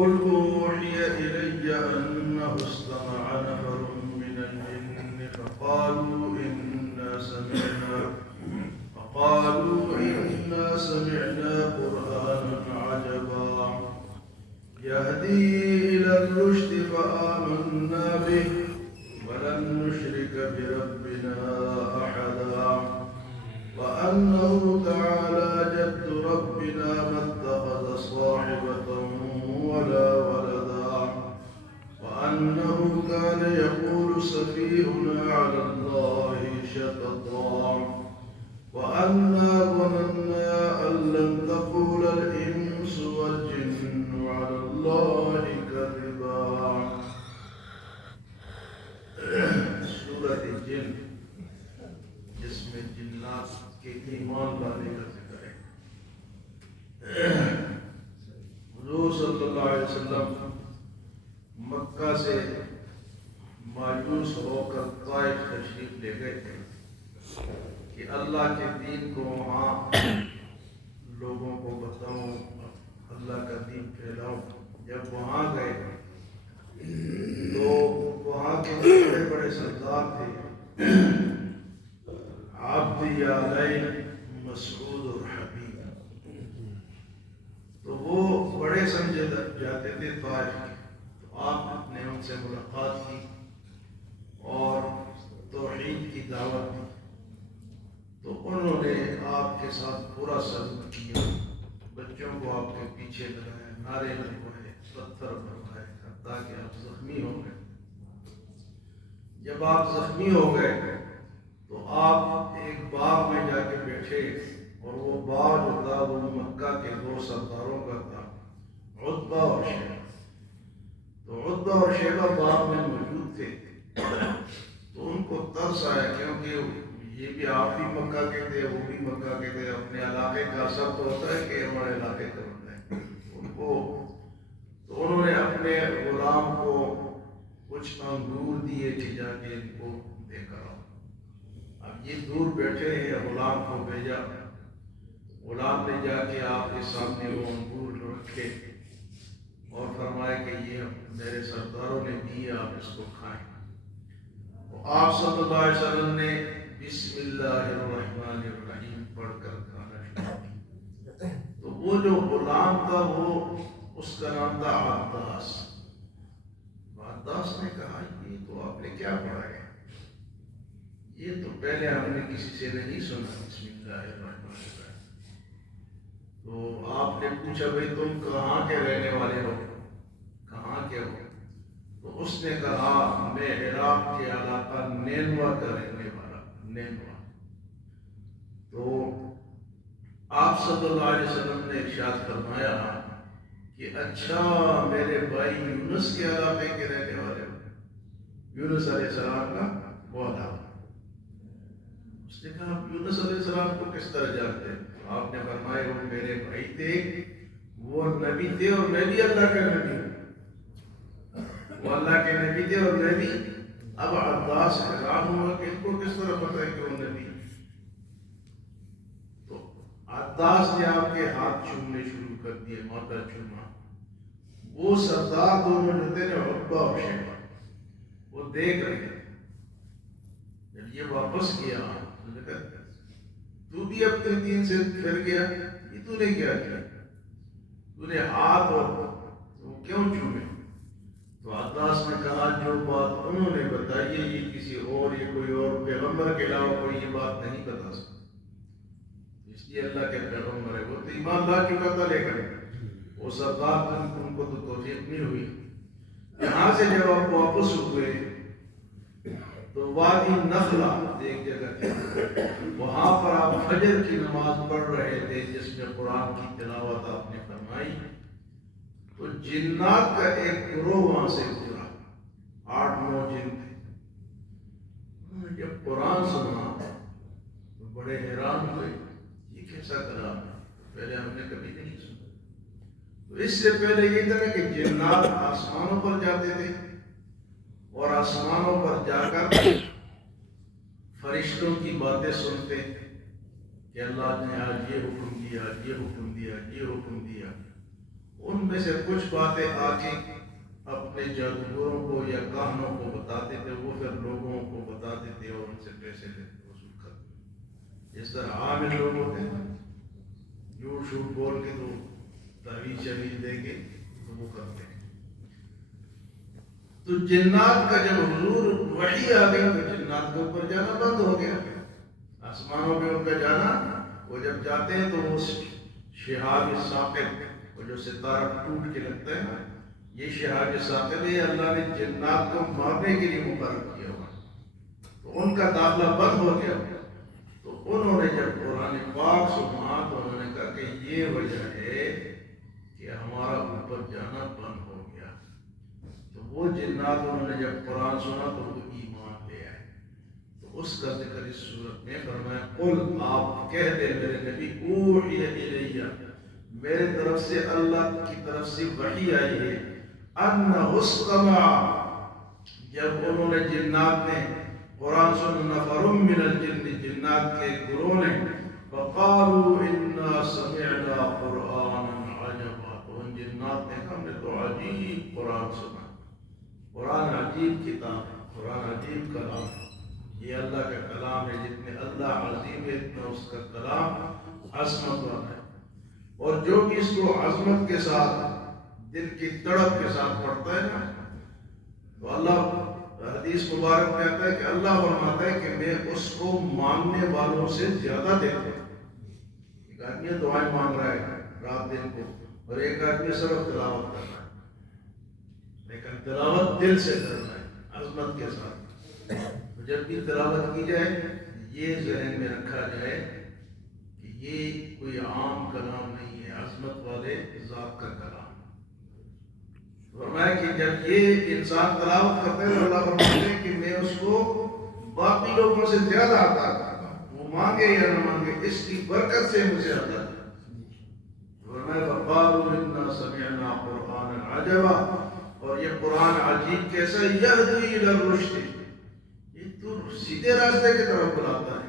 قل أوحي إلي أنه استمع نفر من الجن فقالوا إنا سمعنا قرآنا عجبا يهدي إلى الرشد فآمنا به ولن نشرك بربنا أحدا وأنه تعالى جد ربنا ما اتخذ صاحبة ولا ولدا وأنه كان يقول سفيهنا على الله شططا وأنا ظننا أن لن تقول الإنس والجن على الله كذبا. سورة الجن جس میں جنات کے ایمان لانے کا ذکر ہے. حضور صلی اللہ علیہ وسلم مکہ سے مایوس ہو کر طائف تشریف لے گئے تھے کہ اللہ کے دین کو وہاں لوگوں کو بتاؤں، اللہ کا دین پھیلاؤں. جب وہاں گئے تو وہاں کے بڑے بڑے سردار تھے، عبد یالین، مسعود اور حبیب. تو وہ بڑے سمجھے جاتے تھے طائف کے. تو آپ نے ان سے ملاقات کی اور توحید کی دعوت دی. تو انہوں نے آپ کے ساتھ پورا سلوک کیا، بچوں کو آپ کے پیچھے لگایا، نعرے لگوائے، پتھر بھروائے، حتیٰ کہ آپ زخمی ہو گئے. جب آپ زخمی ہو گئے تو آپ ایک باغ میں جا کے بیٹھے، اور وہ باغ جو تھا وہ مکہ کے دو سرداروں کا تھا، عتبہ اور شیبہ. تو عتبہ اور شیبہ باغ میں موجود تھے. تو ان کو ترس آیا، کیونکہ یہ بھی آپ بھی مکہ کے تھے، وہ بھی مکہ کے تھے. اپنے علاقے کا اثر تو ہوتا ہے کہ ہمارے علاقے کا ہوتا ہے. تو انہوں نے اپنے غلام کو کچھ انگور دیے کہ جا کے ان کو دے کر آؤ. اب یہ دور بیٹھے ہیں، غلام کو بھیجا. غلام نے جا کے آپ کے سامنے وہ انگور رکھے اور فرمایا کہ یہ میرے سرداروں نے دی، آپ اس کو کھائیں. آپ صلی اللہ علیہ وسلم نے بسم اللہ الرحمن الرحیم پڑھ کر کھانا شروع کیا. تو وہ جو غلام تھا وہ اس کا نام تھا عباس. عباس نے کہا یہ تو آپ نے کیا پڑھا ہے؟ یہ تو پہلے ہم نے کسی سے نہیں سنا بسم اللہ الرحمن الرحیم. تو آپ نے پوچھا بھئی تم کہاں کے رہنے والے ہو، کہاں کے ہو؟ تو اس نے کہا میں عراق کے علاقہ نینوا کا رہنے والا. نینوا. تو آپ صلی اللہ علیہ وسلم نے ارشاد فرمایا کہ اچھا میرے بھائی یونس کے علاقے کے رہنے والے ہو. یونس علیہ السلام کا وہ علاقہ. اس نے کہا آپ یونس علیہ السلام کو کس طرح جانتے ہیں؟ آپ نے فرمایا وہ میرے بھائی تھے، وہ نبی تھے اور میں بھی اللہ کا نبی ہوں. وہ اللہ کے نبی تھے اور میں بھی. اب عباس حیران ہوا کہ ان کو کس طرح پتہ ہے کہ وہ نبی. تو عباس نے آپ کے ہاتھ چومنے شروع کر دیے، ماتھا چوما. وہ سردار دونوں جو تھے نا، عتبہ اور شیبہ، وہ دیکھ رہے تھے. جب یہ واپس گیا تو بھی اپنے دین سے پھر گیا، یہ تو نے کیا کیا؟ تو نے ہاتھ اور وہ کیوں چومے؟ تو عباس نے کہا جو بات انہوں نے بتائی ہے یہ کسی اور، یہ کوئی اور پیغمبر کے علاوہ کوئی یہ بات نہیں بتا سکتا. اس لیے اللہ کے پیغمبر ہے، وہ تو ایمان لا چکا تھا، لیکن وہ سردار ان کو تو توفیق نہیں ہوئی. یہاں سے جب آپ واپس ہوئے تو وادی نخلا ایک جگہ تھی، وہاں پر آپ فجر کی نماز پڑھ رہے تھے جس میں قرآن کی تلاوت آپ نے فرمائی. تو جنات کا ایک گروہ وہاں سے گزرا، 8-9 جن تھے. انہوں نے جب قرآن سنا تو بڑے حیران ہوئے، یہ کیسا کلام ہے، پہلے ہم نے کبھی نہیں سنا. تو اس سے پہلے یہ تھا کہ جنات آسمانوں پر جاتے تھے اور آسمانوں پر جا کر فرشتوں کی باتیں سنتے کہ اللہ نے آج یہ حکم دیا، یہ حکم دیا، یہ حکم دیا. ان میں سے کچھ باتیں آ کے اپنے جادوگروں کو یا کاہنوں کو بتاتے تھے، وہ پھر لوگوں کو بتاتے تھے اور ان سے پیسے وصول کرتے۔ جس طرح عام لوگ ہوتے ہیں جھوٹ شوٹ بول کے تو تعویذ شویذ دے کے تو وہ کرتے ہیں۔ تو جنات کا جب حضور وحی آ گئی تو جنات کے اوپر جانا بند ہو گیا، آسمانوں میں ان کا جانا، وہ جب جاتے ہیں تو وہ شہاب ثاقب، وہ جو ستارہ ٹوٹ کے لگتا ہے نا، یہ شہاب ثاقب ہے، اللہ نے جنات کو مارنے کے لیے مقرر کیا ہوا، تو ان کا داخلہ بند ہو گیا۔ تو انہوں نے جب قرآن پاک سنا تو انہوں نے کہا کہ یہ وجہ ہے کہ ہمارا اوپر جانا بند ہو گیا۔ تو وہ جنات انہوں نے جب قرآن سنا تو وہ ایمان لے آئے۔ تو اس کا ذکر اس صورت میں فرمایا، قل آپ کہہ دیں میرے نبی، اوحی الیہ، میرے طرف سے اللہ کی طرف سے وحی آئی ہے، انہ استمع، جب انہوں نے جنات نے قرآن سنا، نفر من الجن، جنات کے گروہ نے، فقالوا انا سمعنا قرآنا عجبا، تو ان جنات نے کہا ہم نے تو عجیب قرآن سنا، قرآن عجیب کتاب ہے، قرآن عجیب کلام ہے، یہ اللہ کا کلام ہے، جتنے اللہ عظیم ہے اتنا اس کا کلام عظمت والا ہے۔ اور جو بھی اس کو عظمت کے ساتھ، دل کی تڑپ کے ساتھ پڑھتا ہے نا، تو اللہ، حدیث مبارک میں آتا ہے کہ اللہ فرماتا ہے کہ میں اس کو مانگنے والوں سے زیادہ دیتا ہوں۔ ایک آدمی دعائیں مانگ رہا ہے رات دن کو، اور ایک آدمی صرف تلاوت کر رہا ہے، لیکن تلاوت دل سے کرنا ہے عظمت کے ساتھ۔ تو جب بھی تلاوت کی جائے یہ ذہن میں رکھا جائے کہ یہ کوئی عام کلام نہیں ہے، عظمت والے ذات کا کلام۔ فرمایا کہ جب یہ انسان تلاوت کرتا ہے تو اللہ فرماتے ہیں کہ میں اس کو باقی لوگوں سے زیادہ عطا کرتا ہوں، وہ مانگے یا نہ مانگے اس کی برکت سے مجھے عطا کرتا ہے۔ فرمایا فقالوا انا سمعنا قرآنا عجبا، اور یہ قرآن عجیب کیسا، یہدی الی الرشد، یہ تو سیدھے راستے کی طرف بلاتا ہے۔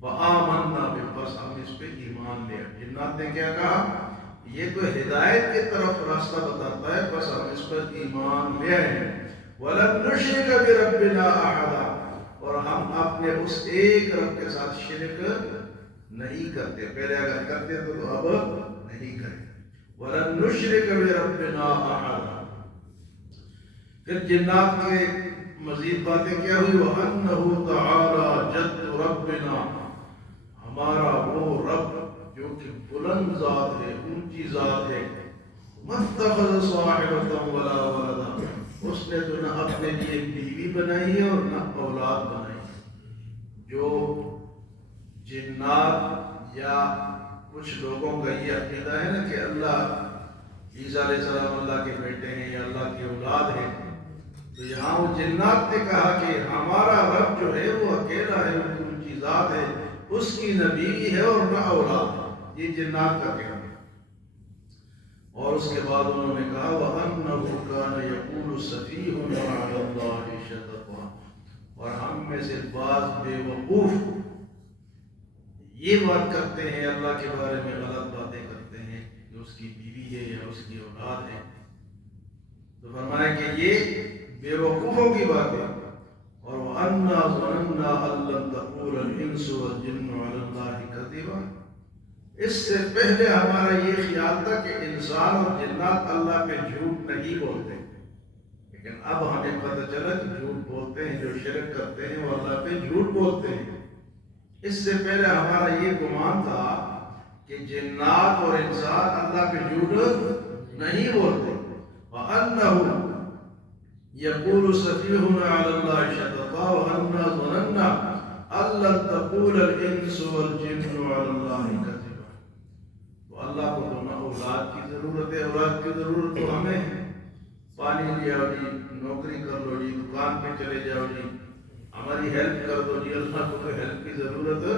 فآمنا بہ، بس ہم اس پہ ایمان لے آئے۔ جنات نے کیا کہا، یہ تو ہدایت کی طرف راستہ بتاتا ہے، بس ہم اس پر ایمان لے آئے ہیں۔ وَلَن نُشْرِكَ بِرَبِّنَا أَحَدًا، اور ہم اپنے اس ایک رب کے ساتھ شرک نہیں کرتے، پہلے اگر کرتے تو اب نہیں کریں۔ وَلَن نُشْرِكَ بِرَبِّنَا أَحَدًا۔ پھر جنات کے مزید باتیں کیا ہوئی، وَأَنَّهُ تَعَالَى جَدُّ رَبِّنَا، ہمارا وہ رب جو کہ بلند ذات ہے، اونچی ذات ہے، مَتَّخَذَ صَاحِبَةً وَلَا وَلَدًا، اس نے تو نہ اپنے لیے بیوی بنائی ہے اور نہ اولاد بنائی ہے۔ جو جنات یا کچھ لوگوں کا یہ عقیدہ ہے نا کہ اللہ، عیسیٰ علیہ السلام اللہ کے بیٹے ہیں یا اللہ کی اولاد ہے، تو یہاں وہ جنات نے کہا کہ ہمارا رب جو ہے وہ اکیلا ہے، وہ اونچی ذات ہے، اس کی نہ بیوی ہے اور نہ اولاد ہے، یہ جنات کا کہنا ہے۔ اور اس کے بعد انہوں نے کہا وَأَنَّهُ كَانَ يَقُولُ سَفِيهُنَا عَلَى اللَّهِ شَطَطًا، اور ہم میں سے بعض بے وقوف یہ بات کرتے ہیں، اللہ کے بارے میں غلط باتیں کرتے ہیں کہ اس کی بیوی ہے یا اس کی اولاد ہے۔ تو فرمایا کہ یہ بے وقوفوں کی بات ہے۔ اور وَأَنَّا ظَنَنَّا أَن لَّن تَقُولَ الْإِنسُ وَالْجِنُّ عَلَى اللَّهِ كَذِبًا، اس سے پہلے ہمارا یہ خیال تھا کہ انسان اور جنات اللہ پہ جھوٹ نہیں بولتے، لیکن اب ہمیں پتہ چلا کہ جھوٹ بولتے ہیں، جو شرک کرتے ہیں وہ اللہ پہ جھوٹ بولتے ہیں۔ اس سے پہلے ہمارا یہ گمان تھا کہ جنات اور انسان اللہ پہ جھوٹ نہیں بولتے۔ وَأَنَّهُ يَقُولُ سَفِيهُنَا عَلَى اللَّهِ شَطَطًا وَأَنَّا ظَنَنَّا أَن لَّن تَقُولَ الْإِنسُ وَالْجِنُّ عَلَى اللَّهِ كَذِبًا، تو اللہ کو تو نہ اولاد کی ضرورت ہے، اولاد کی ضرورت تو ہمیں ہے، پانی لے آؤ جی، نوکری کر لو جی، دکان پہ چلے جاؤ جی، ہماری ہیلپ کر دو جی، اللہ کو تو ہیلپ کی ضرورت ہے،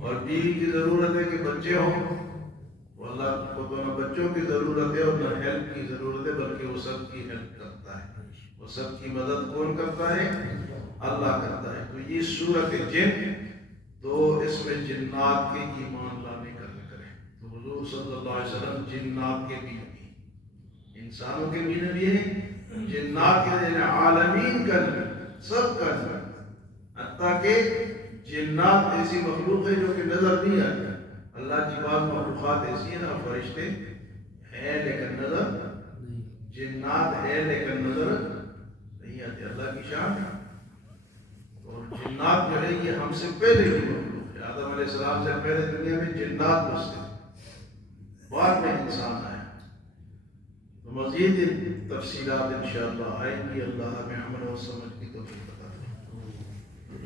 اور بیوی کی ضرورت ہے کہ بچے ہوں، وہ اللہ کو تو نہ بچوں کی ضرورت ہے اور نہ ہیلپ کی ضرورت ہے، بلکہ وہ سب کی ہیلپ کرتا ہے، وہ سب کی مدد کون کرتا ہے، اللہ کرتا ہے۔ تو یہ سورۃ جن، تو اس میں جنات کے ایمان لانے کا ذکر ہے۔ تو حضور صلی اللہ علیہ وسلم جنات کے بھی نبی، انسانوں کے بھی نبی ہیں، جنات کے یعنی عالمین کا نبی، سب کا نبی، حتیٰ کہ جنات ایسی مخلوق ہے جو کہ نظر نہیں آتی. اللہ کی بعض مخلوقات ایسی ہیں نا، فرشتے ہیں لیکن نظر، جنات ہے لیکن نظر نہیں آتی. اللہ کی شان ہے. اور جنات جو ہے یہ ہم سے پہلے کی مخلوق ہے. آدم علیہ السلام سے پہلے دنیا میں جنات بستے تھے، بعد میں انسان آیا. تو مزید تفصیلات انشاءاللہ آئیں گی. اللہ ہمیں عمل و سمجھ کی توفیق